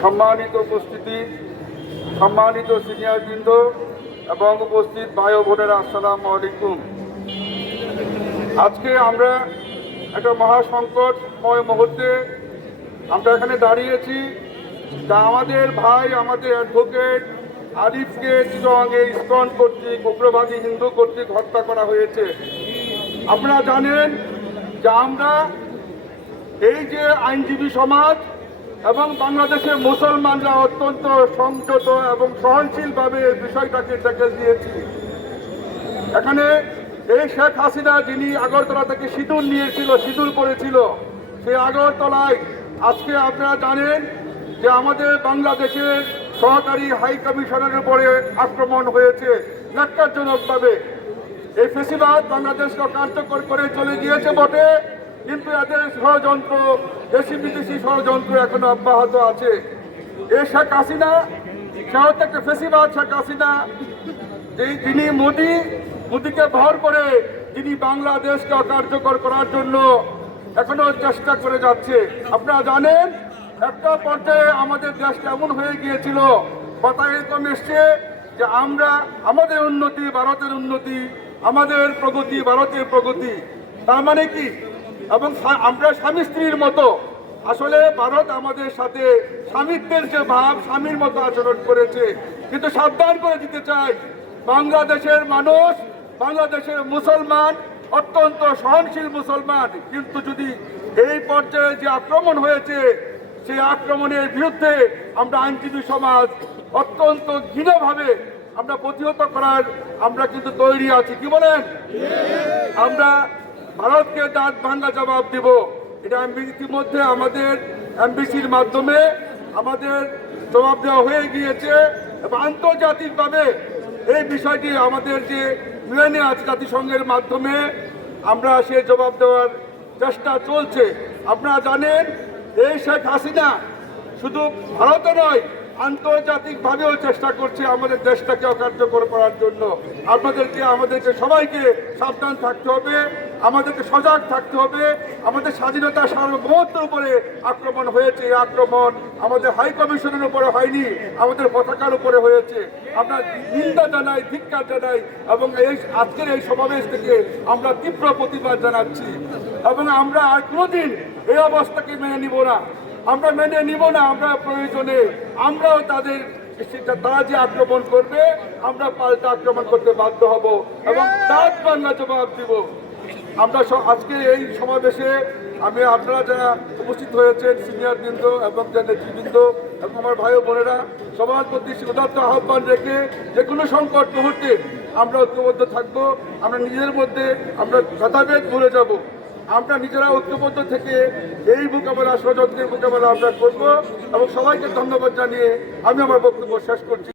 সম্মানিত উপস্থিতি, সম্মানিত সিনিয়র বৃন্দ এবং উপস্থিত ভাই ও বোনেরা, আসসালামু আলাইকুম। আজকে আমরা একটা মহাসংকটময় মুহূর্তে আমরা এখানে দাঁড়িয়েছি। তা আমাদের ভাই, আমাদের অ্যাডভোকেট আরিফকে চিটগাঁগে ইসকন কর্তৃক, উগ্রবাদী হিন্দু কর্তৃক হত্যা করা হয়েছে। আপনারা জানেন যে আমরা এই যে আইনজীবী সমাজ এবং বাংলাদেশের মুসলমানরা অত্যন্ত সংযত এবং সহনশীলভাবে বিষয়টাকে ট্যাকেল দিয়েছি। এখানে এই শেখ হাসিনা, যিনি আগরতলা থেকে সিঁদুর নিয়েছিল, সিঁদুর পরেছিল, সেই আগরতলায় আজকে আপনারা জানেন যে আমাদের বাংলাদেশের সহকারী হাই কমিশনারের উপরে আক্রমণ হয়েছে ন্যাক্কারজনকভাবে। এই ফেসিবাদ বাংলাদেশকে কার্যকর করে চলে গিয়েছে বটে, কিন্তু এদের ষড়যন্ত্র, দেশি বিদেশি ষড়যন্ত্র এখনো অব্যাহত আছে। এই শেখ হাসিনা, শহর থেকে ফেসিবাদ শেখ হাসিনা, যিনি মোদিকে ভর করে তিনি বাংলাদেশকে অকার্যকর করার জন্য এখনো চেষ্টা করে যাচ্ছে। আপনারা জানেন একটা পর্যায়ে আমাদের দেশটা এমন হয়ে গিয়েছিল, কথা এরকম এসছে যে আমরা, আমাদের উন্নতি ভারতের উন্নতি, আমাদের প্রগতি ভারতের প্রগতি। তার মানে কি? এবং আমরা স্বামী স্ত্রীর মতো, আসলে ভারত আমাদের সাথে স্বামিত্বের যে ভাব, স্বামীর মতো আচরণ করেছে। কিন্তু সাবধান করে দিতে চাই, বাংলাদেশের মানুষ, বাংলাদেশের মুসলমান অত্যন্ত সহনশীল মুসলমান, কিন্তু যদি এই পর্যায়ে যে আক্রমণ হয়েছে, সেই আক্রমণের বিরুদ্ধে আমরা আইনজীবী সমাজ অত্যন্ত ঘৃণাভাবে আমরা প্রতিহত করার আমরা কিন্তু তৈরি আছি। কি বলেন? আমরা ভারতকে দাঁত ভাঙ্গা জবাব দেব। এটা ইতিমধ্যে আমাদের এমবিসির মাধ্যমে আমাদের জবাব দেওয়া হয়ে গিয়েছে এবং আন্তর্জাতিকভাবে এই বিষয়টি আমাদের যে ইউএনএ আছে, জাতিসংঘের মাধ্যমে আমরা সে জবাব দেওয়ার চেষ্টা চলছে। আপনারা জানেন এই শেখ হাসিনা শুধু ভারতে নয়, আন্তর্জাতিকভাবেও চেষ্টা করছে আমাদের দেশটাকে অকার্যকর করার জন্য। আমাদেরকে সবাইকে সাবধান থাকতে হবে, আমাদেরকে সজাগ থাকতে হবে। আমাদের স্বাধীনতা সার্বভৌমত্বের উপরে আক্রমণ হয়েছে। এই আক্রমণ আমাদের হাই কমিশনের উপরে হয়নি, আমাদের পতাকার উপরে হয়েছে। আমরা নিন্দা জানাই, ধিক্কার জানাই এবং আজকের এই সমাবেশ থেকে আমরা তীব্র প্রতিবাদ জানাচ্ছি। এবং আমরা আর কোনোদিন এই অবস্থাকে মেনে নিব না, আমরা মেনে নিব না। আমরা প্রয়োজনে আমরাও তারা যে আক্রমণ করবে, আমরা পাল্টা আক্রমণ করতে বাধ্য হব এবং তার বাংলা জবাব দিব। আমরা আজকে এই সমাবেশে আপনারা যারা উপস্থিত হয়েছেন, সিনিয়র বৃন্দ এবং নেতৃবৃন্দ এবং আমার ভাই ও বোনেরা, সবার প্রতি উদাত্ত আহ্বান রেখে যে কোনো সংকট মুহূর্তে আমরা ঐক্যবদ্ধ থাকবো। আমরা নিজেদের মধ্যে আমরা ভেদাভেদ ভুলে যাব। আমরা নিজেরা ঐক্যবদ্ধ থেকে এই মোকাবেলা, ষড়যন্ত্রের মোকাবেলা আমরা করবো। এবং সবাইকে ধন্যবাদ জানিয়ে আমি আমার বক্তব্য শেষ করছি।